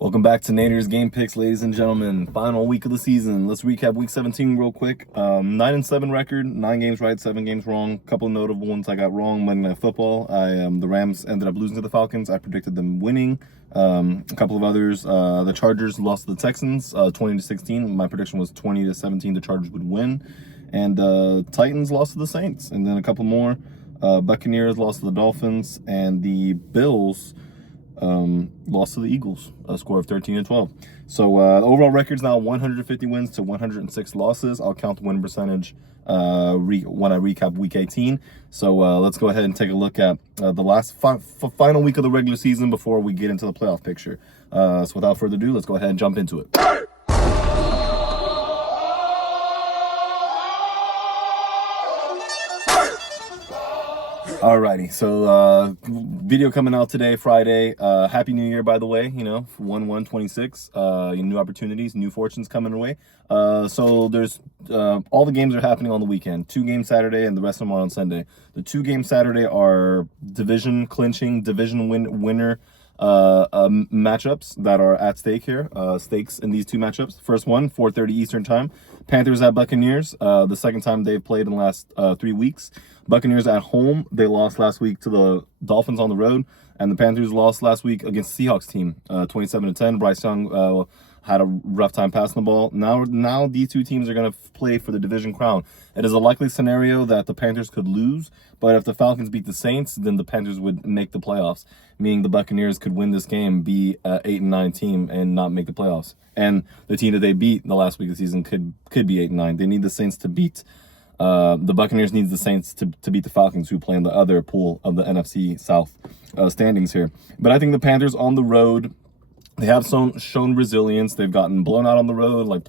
Welcome back to Nader's Game Picks, ladies and gentlemen. Final week of the season. Let's recap week 17 real quick. 9-7 record, 9 games right, 7 games wrong. Couple of notable ones I got wrong. Monday Night Football, the Rams ended up losing to the Falcons. I predicted them winning. A couple of others. The Chargers lost to the Texans, 20-16. My prediction was 20-17. The Chargers would win. And Titans lost to the Saints. And then a couple more. Buccaneers lost to the Dolphins, and the Bills lost to the Eagles, a score of 13-12. So the overall record's now 150 wins to 106 losses. I'll count the win percentage when I recap week 18. So let's go ahead and take a look at the last final week of the regular season before we get into the playoff picture. So without further ado, let's go ahead and jump into it. Alrighty, so video coming out today, Friday. Happy New Year, by the way. 1/1/26. New opportunities, new fortunes coming away. So there's all the games are happening on the weekend. 2 games Saturday, and the rest of them are on Sunday. The 2 games Saturday are division clinching, winner matchups that are at stake here. Stakes in these 2 matchups. First one, 4:30 Eastern time. Panthers at Buccaneers. The second time they've played in the last 3 weeks. Buccaneers at home. They lost last week to the Dolphins on the road, and the Panthers lost last week against the Seahawks team, 27-10. Bryce Young had a rough time passing the ball. Now these 2 teams are going to play for the division crown. It is a likely scenario that the Panthers could lose, but if the Falcons beat the Saints, then the Panthers would make the playoffs, meaning the Buccaneers could win this game, be an 8-9 team, and not make the playoffs. And the team that they beat the last week of the season could be 8-9. They need the Saints to beat. The Buccaneers needs the Saints to beat the Falcons, who play in the other pool of the NFC South standings here. But I think the Panthers on the road, they have shown resilience. They've gotten blown out on the road, by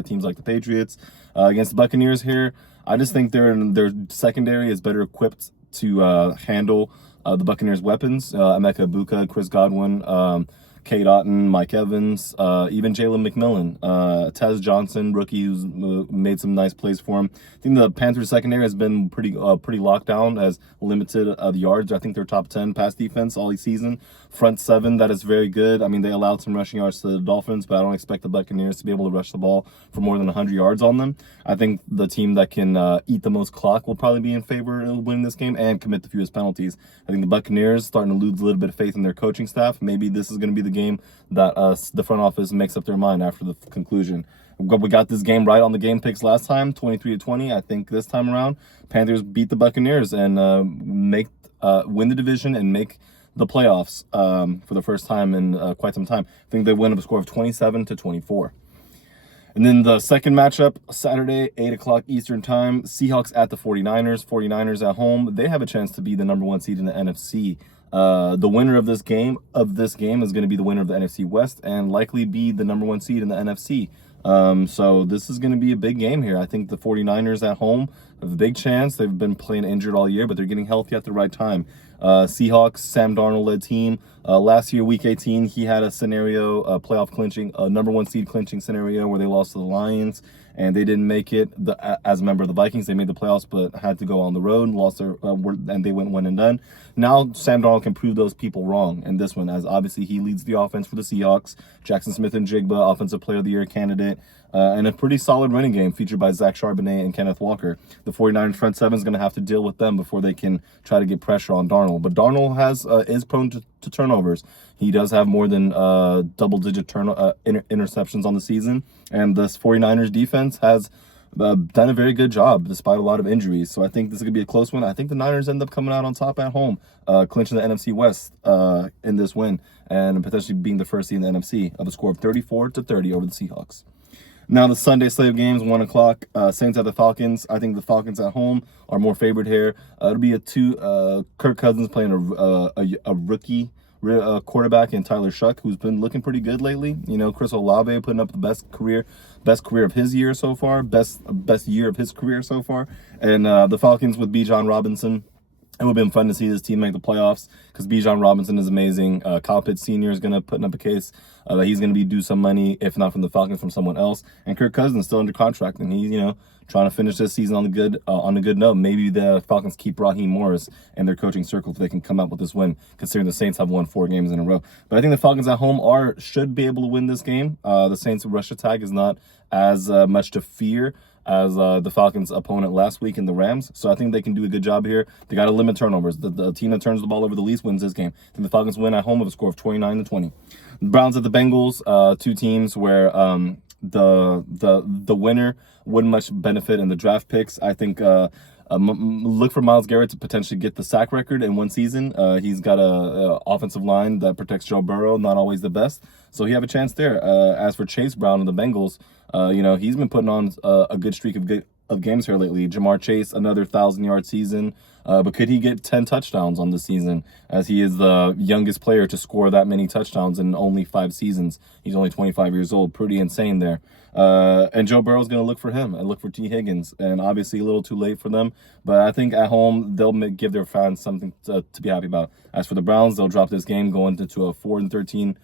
teams like the Patriots. Against the Buccaneers here, I just think their secondary is better equipped to handle the Buccaneers' weapons. Emeka Egbuka, Chris Godwin, Cade Otton, Mike Evans, even Jalen McMillan, Tez Johnson, rookie, who's made some nice plays for him. I think the Panthers secondary has been pretty locked down, as limited the yards. I think they're top 10 pass defense all season. Front 7, that is very good. I mean, they allowed some rushing yards to the Dolphins, but I don't expect the Buccaneers to be able to rush the ball for more than 100 yards on them. I think the team that can eat the most clock will probably be in favor of winning this game and commit the fewest penalties. I think the Buccaneers starting to lose a little bit of faith in their coaching staff. Maybe this is going to be the game that the front office makes up their mind after the conclusion. We got this game right on the game picks last time, 23-20. I think this time around, Panthers beat the Buccaneers and win the division and make the playoffs for the first time in quite some time. I think they win a score of 27-24. And then the second matchup, Saturday, 8 o'clock Eastern time, Seahawks at the 49ers. 49ers at home. They have a chance to be the number 1 seed in the NFC. The winner of this game is going to be the winner of the NFC West and likely be the number 1 seed in the NFC. So this is going to be a big game here. I think the 49ers at home have a big chance. They've been playing injured all year, but they're getting healthy at the right time. Seahawks, Sam Darnold-led team. Last year, week 18, he had a scenario, playoff clinching, number 1 seed clinching scenario where they lost to the Lions, and they didn't make it as a member of the Vikings. They made the playoffs, but had to go on the road, and they went 1-done. Now, Sam Darnold can prove those people wrong in this one, as obviously he leads the offense for the Seahawks. Jackson Smith-Njigba, Offensive Player of the Year candidate, and a pretty solid running game featured by Zach Charbonnet and Kenneth Walker. The 49ers front 7 is going to have to deal with them before they can try to get pressure on Darnold. But Darnold is prone to turnovers. He does have more than double-digit interceptions on the season, and this 49ers defense has done a very good job despite a lot of injuries. So I think this is going to be a close one. I think the Niners end up coming out on top at home, clinching the NFC West in this win, and potentially being the first seed in the NFC of a score of 34-30 over the Seahawks. Now the Sunday slate of games, 1 o'clock, Saints at the Falcons. I think the Falcons at home are more favored here. It'll be Kirk Cousins playing a rookie quarterback in Tyler Shuck, who's been looking pretty good lately. Chris Olave putting up the best career of his year so far, best year of his career so far. And the Falcons with Bijan Robinson It would have been fun to see this team make the playoffs because Bijan Robinson is amazing. Kyle Pitts Sr. is going to put up a case that he's going to be due some money, if not from the Falcons, from someone else. And Kirk Cousins still under contract, and he's trying to finish this season on a good note. Maybe the Falcons keep Raheem Morris in their coaching circle if they can come out with this win, considering the Saints have won 4 games in a row. But I think the Falcons at home should be able to win this game. The Saints' rush attack is not as much to fear as the Falcons' opponent last week in the Rams. So I think they can do a good job here. They got to limit turnovers. The team that turns the ball over the least wins this game. I think the Falcons win at home with a score of 29-20. The Browns at the Bengals, 2 teams where the winner wouldn't much benefit in the draft picks. I think look for Myles Garrett to potentially get the sack record in one season. He's got a offensive line that protects Joe Burrow, not always the best. So he have a chance there. As for Chase Brown and the Bengals, he's been putting on a good streak of games here lately. Jamar Chase, another 1,000-yard season. But could he get 10 touchdowns on the season, as he is the youngest player to score that many touchdowns in only 5 seasons? He's only 25 years old. Pretty insane there. And Joe Burrow's going to look for him and look for T. Higgins. And obviously a little too late for them. But I think at home, they'll give their fans something to be happy about. As for the Browns, they'll drop this game going into a 4-13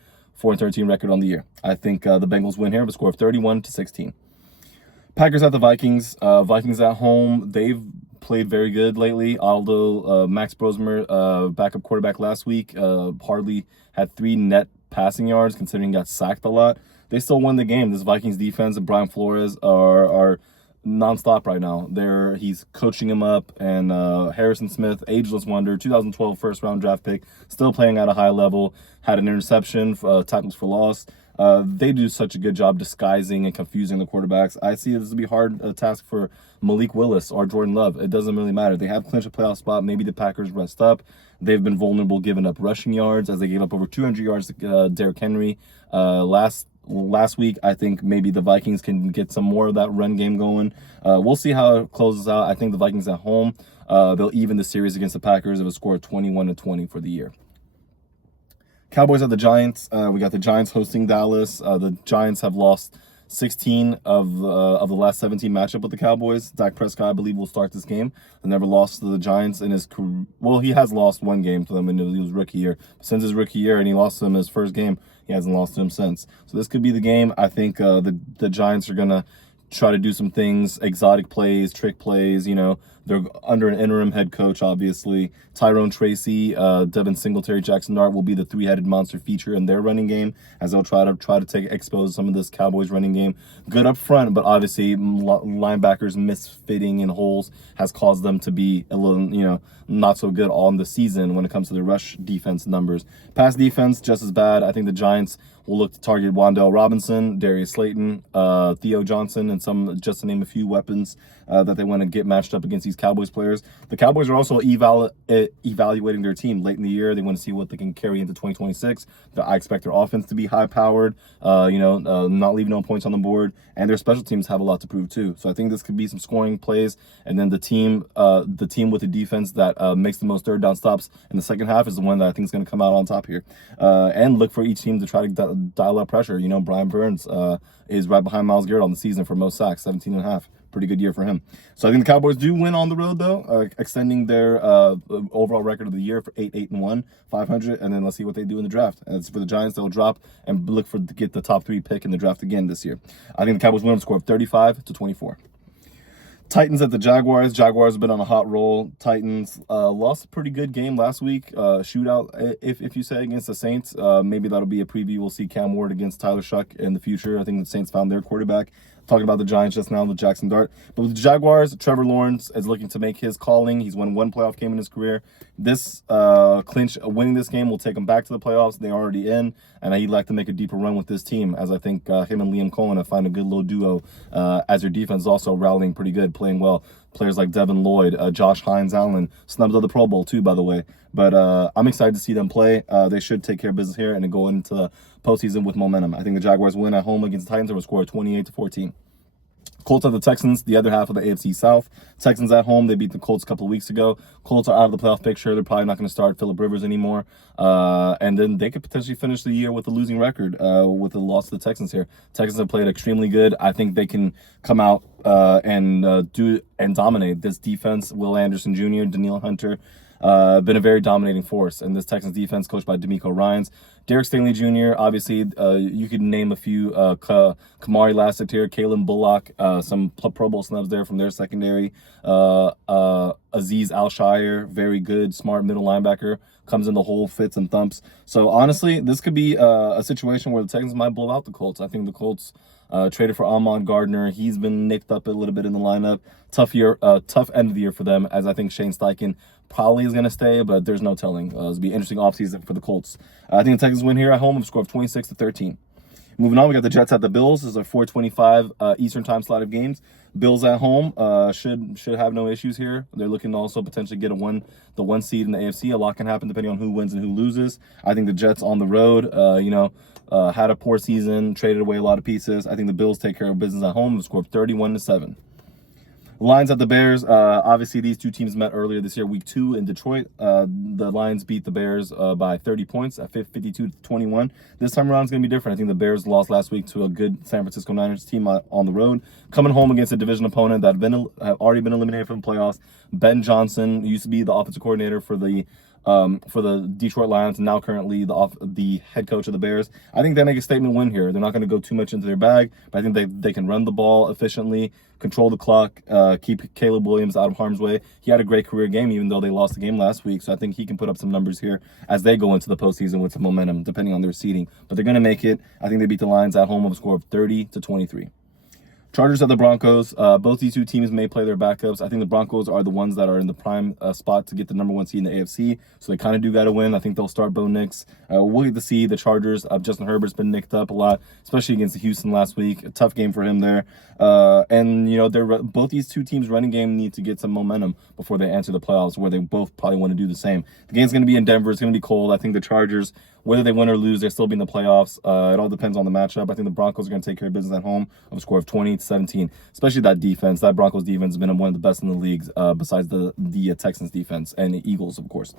record on the year. I think the Bengals win here with a score of 31-16. Packers at the Vikings. Vikings at home. They've played very good lately, although Max Brosmer, backup quarterback last week, hardly had 3 net passing yards, considering he got sacked a lot. They still won the game. This Vikings defense and Brian Flores are nonstop right now. He's coaching him up, and Harrison Smith, ageless wonder, 2012 first-round draft pick, still playing at a high level, had an interception, tackles for loss. They do such a good job disguising and confusing the quarterbacks. I see this will be a hard task for Malik Willis or Jordan Love. It doesn't really matter. They have clinched a playoff spot. Maybe the Packers rest up. They've been vulnerable giving up rushing yards, as they gave up over 200 yards to Derrick Henry last week. I think maybe the Vikings can get some more of that run game going. We'll see how it closes out. I think the Vikings at home, they'll even the series against the Packers of a score of 21-20 for the year. Cowboys at the Giants. We got the Giants hosting Dallas. The Giants have lost 16 of the last 17 matchup with the Cowboys. Dak Prescott, I believe, will start this game. He never lost to the Giants in his career. Well, he has lost 1 game to them in his rookie year. Since his rookie year, and he lost to them his first game, he hasn't lost to him since. So this could be the game. I think the Giants are going to try to do some things, exotic plays, trick plays. They're under an interim head coach, obviously. Tyrone Tracy, Devin Singletary, Jackson Dart will be the 3-headed monster feature in their running game, as they'll try to expose some of this Cowboys running game. Good up front, but obviously linebackers misfitting in holes has caused them to be a little, not so good on the season when it comes to the rush defense numbers. Pass defense, just as bad. I think the Giants will look to target Wan'Dale Robinson, Darius Slayton, Theo Johnson, and just to name a few weapons that they want to get matched up against these Cowboys players. The Cowboys are also evaluating their team late in the year. They want to see what they can carry into 2026. I expect their offense to be high-powered, not leaving no points on the board, and their special teams have a lot to prove too. So I think this could be some scoring plays, and then the team with the defense that makes the most third down stops in the second half is the one that I think is going to come out on top here. And look for each team to try to dial up pressure. Brian Burns is right behind Myles Garrett on the season for most sacks, 17.5. Pretty good year for him. So I think the Cowboys do win on the road, though, extending their overall record of the year for 8-1, 500, and then let's see what they do in the draft. As for the Giants, they'll drop and look to get the top 3 pick in the draft again this year. I think the Cowboys win on a score of 35-24. Titans at the Jaguars. Jaguars have been on a hot roll. Titans lost a pretty good game last week. Shootout, if you say, against the Saints. Maybe that'll be a preview. We'll see Cam Ward against Tyler Shuck in the future. I think the Saints found their quarterback. Talking about the Giants just now with Jackson Dart. But with the Jaguars, Trevor Lawrence is looking to make his calling. He's won 1 playoff game in his career. This winning this game will take him back to the playoffs. They're already in, and he'd like to make a deeper run with this team, as I think him and Liam Cohen have found a good little duo, as their defense is also rallying pretty good, playing well. Players like Devin Lloyd, Josh Hines-Allen, snubbed of the Pro Bowl too, by the way. But I'm excited to see them play. They should take care of business here and then go into the postseason with momentum. I think the Jaguars win at home against the Titans with a score of 28-14. Colts at the Texans, the other half of the AFC South. Texans at home, they beat the Colts a couple of weeks ago. Colts are out of the playoff picture. They're probably not going to start Phillip Rivers anymore. And then they could potentially finish the year with a losing record with the loss to the Texans here. Texans have played extremely good. I think they can come out and dominate this defense. Will Anderson Jr., Danielle Hunter, been a very dominating force. And this Texans defense, coached by DeMeco Ryans, Derek Stingley Jr., obviously, you could name a few, Kamari Lassiter, Kalen Bullock, some Pro Bowl snubs there from their secondary, Azeez Al-Shire, very good, smart middle linebacker, comes in the hole, fits and thumps. So honestly, this could be a situation where the Texans might blow out the Colts. I think the Colts traded for Ahmad Gardner. He's been nicked up a little bit in the lineup. Tough end of the year for them, as I think Shane Steichen probably is going to stay, but there's no telling. It'll be an interesting offseason for the Colts. I think the Texans win here at home with a score of 26-13. Moving on, we got the Jets at the Bills. This is a 4:25 Eastern time slot of games. Bills at home should have no issues here. They're looking to also potentially get the one seed in the AFC. A lot can happen depending on who wins and who loses. I think the Jets on the road, had a poor season, traded away a lot of pieces. I think the Bills take care of business at home with a score of 31-7. Lions at the Bears. Obviously, these two teams met earlier this year, week 2 in Detroit. The Lions beat the Bears by 30 points at 52-21. This time around, it's going to be different. I think the Bears lost last week to a good San Francisco Niners team on the road, coming home against a division opponent that have already been eliminated from the playoffs. Ben Johnson used to be the offensive coordinator for the Detroit Lions, and now currently the head coach of the Bears. I think they make a statement win here. They're not going to go too much into their bag, but I think they can run the ball efficiently, control the clock, keep Caleb Williams out of harm's way. He had a great career game, even though they lost the game last week, so I think he can put up some numbers here as they go into the postseason with some momentum, depending on their seeding. But they're going to make it. I think they beat the Lions at home with a score of 30-23. Chargers at the Broncos. Both these two teams may play their backups. I think the Broncos are the ones that are in the prime spot to get the number 1 seed in the AFC, so they kind of do got to win. I think they'll start Bo Nix. We'll get to see the Chargers. Justin Herbert's been nicked up a lot, especially against Houston last week. A tough game for him there. And both these two teams' running game need to get some momentum before they enter the playoffs, where they both probably want to do the same. The game's going to be in Denver. It's going to be cold. I think the Chargers, whether they win or lose, they'll still be in the playoffs. It all depends on the matchup. I think the Broncos are going to take care of business at home of a score of 20-17, especially that defense. That Broncos defense has been one of the best in the league, besides the Texans defense and the Eagles, of course.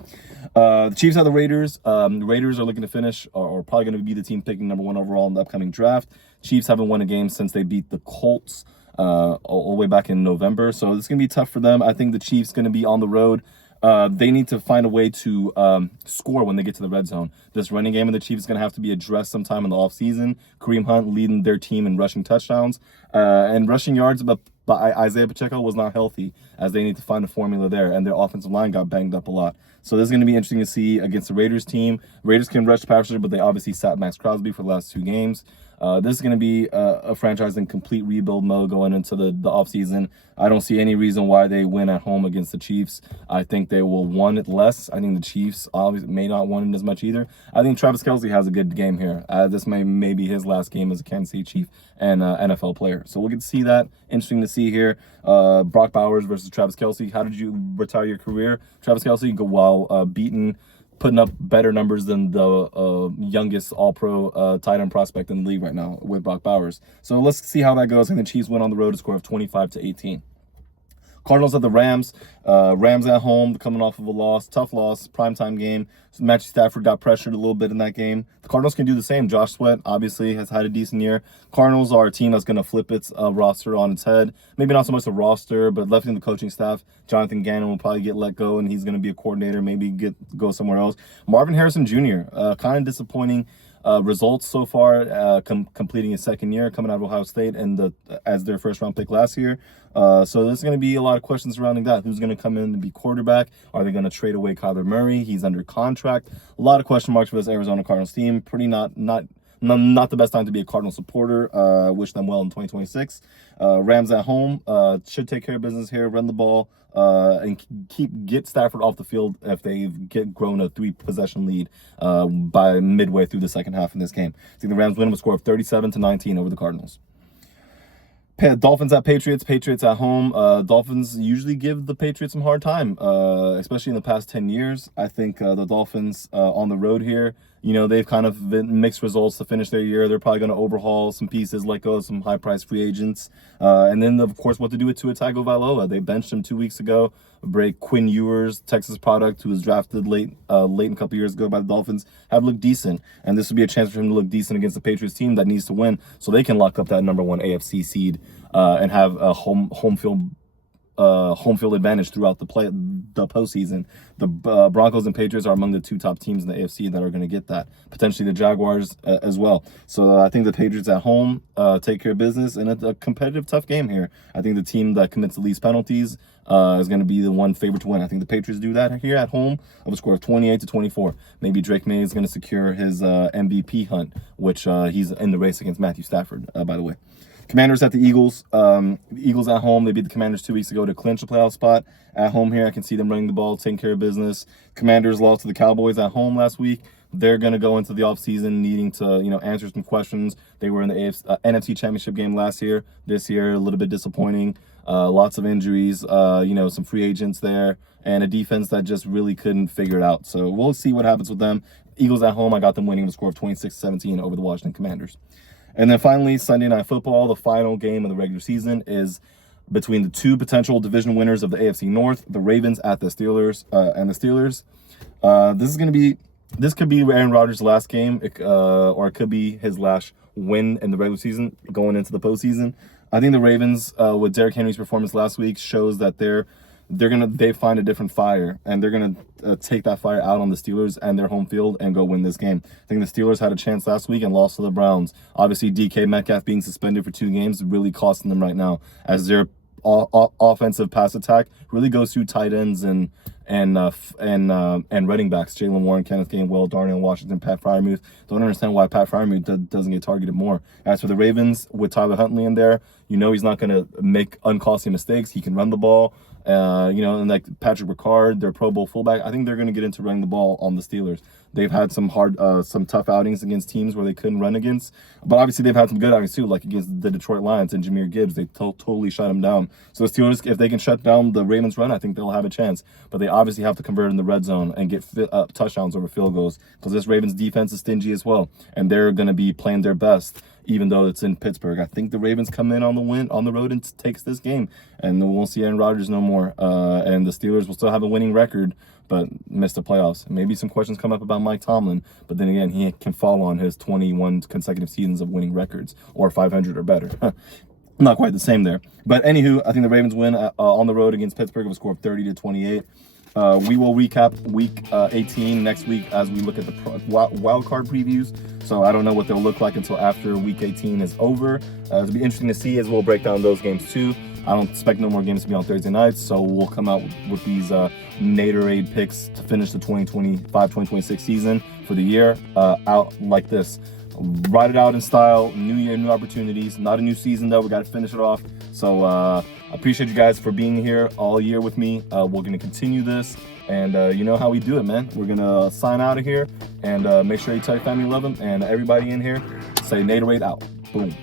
The Chiefs have the Raiders. The Raiders are looking to finish, or probably going to be the team picking number 1 overall in the upcoming draft. Chiefs haven't won a game since they beat the Colts all the way back in November, so it's going to be tough for them. I think the Chiefs going to be on the road. They need to find a way to score when they get to the red zone. This running game of the Chiefs is going to have to be addressed sometime in the offseason. Kareem Hunt leading their team in rushing touchdowns and rushing yards, but Isaiah Pacheco was not healthy, as they need to find a formula there, and their offensive line got banged up a lot. So this is going to be interesting to see against the Raiders team. Raiders can rush passers, but they obviously sat Max Crosby for the last 2 games. This is going to be a franchise in complete rebuild mode going into the offseason. I don't see any reason why they win at home against the Chiefs. I think they will want it less. I think the Chiefs obviously may not want it as much either. I think Travis Kelce has a good game here. This may be his last game as a Kansas City Chief and NFL player. So we'll get to see that. Interesting to see here. Brock Bowers versus Travis Kelce. How did you retire your career? Travis Kelce, while putting up better numbers than the youngest all-pro tight end prospect in the league right now with Brock Bowers. So let's see how that goes. I think the Chiefs win on the road, a score of 25-18. Cardinals at the Rams. Rams at home, coming off of a loss, tough loss, primetime game. So Matthew Stafford got pressured a little bit in that game. The Cardinals can do the same. Josh Sweat obviously has had a decent year. Cardinals are a team that's going to flip its roster on its head. Maybe not so much the roster, but left in the coaching staff. Jonathan Gannon will probably get let go, and he's going to be a coordinator, maybe go somewhere else. Marvin Harrison Jr., kind of disappointing results so far, completing his 2nd year, coming out of Ohio State and as their first-round pick last year. So there's going to be a lot of questions surrounding that. Who's going to come in to be quarterback? Are they going to trade away Kyler Murray? He's under contract. A lot of question marks for this Arizona Cardinals team. Pretty not the best time to be a Cardinal supporter. Wish them well in 2026. Rams at home should take care of business here, run the ball, and get Stafford off the field if they grown a 3-possession lead by midway through the second half in this game. I think the Rams win with a score of 37-19 over the Cardinals. Dolphins at Patriots. Patriots at home. Dolphins usually give the Patriots some hard time, especially in the past 10 years. I think the Dolphins on the road here, they've kind of been mixed results to finish their year. They're probably going to overhaul some pieces, let go of some high-priced free agents. And then, of course, what to do with Tua Tagovailoa. They benched him 2 weeks ago. Break Quinn Ewers, Texas product, who was drafted late a couple years ago by the Dolphins, have looked decent. And this would be a chance for him to look decent against the Patriots team that needs to win, so they can lock up that number 1 AFC seed and have a home field home field advantage throughout the postseason. The Broncos and Patriots are among the 2 top teams in the AFC that are going to get that. Potentially the Jaguars as well. So I think the Patriots at home take care of business in a competitive, tough game here. I think the team that commits the least penalties is going to be the one favorite to win. I think the Patriots do that here at home of a score of 28-24. Maybe Drake May is going to secure his MVP hunt, which he's in the race against Matthew Stafford, by the way. Commanders at the Eagles. The Eagles at home. They beat the Commanders 2 weeks ago to clinch a playoff spot. At home here, I can see them running the ball, taking care of business. Commanders lost to the Cowboys at home last week. They're going to go into the offseason needing to, answer some questions. They were in the NFC Championship game last year. This year, a little bit disappointing. Lots of injuries, some free agents there, and a defense that just really couldn't figure it out. So we'll see what happens with them. Eagles at home, I got them winning the score of 26-17 over the Washington Commanders. And then finally, Sunday Night Football, the final game of the regular season, is between the 2 potential division winners of the AFC North, the Ravens at the Steelers, and the Steelers. This could be Aaron Rodgers' last game, or it could be his last win in the regular season going into the postseason. I think the Ravens, with Derrick Henry's performance last week, shows that they find a different fire, and they're gonna take that fire out on the Steelers and their home field and go win this game. I think the Steelers had a chance last week and lost to the Browns. Obviously, DK Metcalf being suspended for 2 games really costing them right now, as their offensive pass attack really goes through tight ends and running backs. Jaylen Warren, Kenneth Gainwell, Darnell Washington, Pat Freiermuth. Don't understand why Pat Freiermuth doesn't get targeted more. As for the Ravens, with Tyler Huntley in there, he's not going to make uncostly mistakes. He can run the ball. And like Patrick Ricard, their Pro Bowl fullback, I think they're going to get into running the ball on the Steelers. They've had some tough outings against teams where they couldn't run against, but obviously they've had some good outings too, like against the Detroit Lions and Jahmyr Gibbs. They totally shut them down. So the Steelers, if they can shut down the Ravens' run, I think they'll have a chance. But they obviously have to convert in the red zone and get touchdowns over field goals, because this Ravens defense is stingy as well, and they're going to be playing their best. Even though it's in Pittsburgh, I think the Ravens come in on the road and takes this game, and we won't see Aaron Rodgers no more. And the Steelers will still have a winning record, but miss the playoffs. Maybe some questions come up about Mike Tomlin, but then again, he can fall on his 21 consecutive seasons of winning records, or 500 or better. Not quite the same there. But anywho, I think the Ravens win on the road against Pittsburgh with a score of 30-28. We will recap week 18 next week as we look at the wild card previews. So I don't know what they'll look like until after week 18 is over. It'll be interesting to see as we'll break down those games too. I don't expect no more games to be on Thursday nights, so we'll come out with these Naderade picks to finish the 2025-2026 season for the year out like this. Ride it out in style. New year, new opportunities. Not a new season though. We got to finish it off. So I appreciate you guys for being here all year with me. We're going to continue this, and you know how we do it, man. We're going to sign out of here, and make sure you tell your family you love them, and everybody in here, say Naderade out. Boom.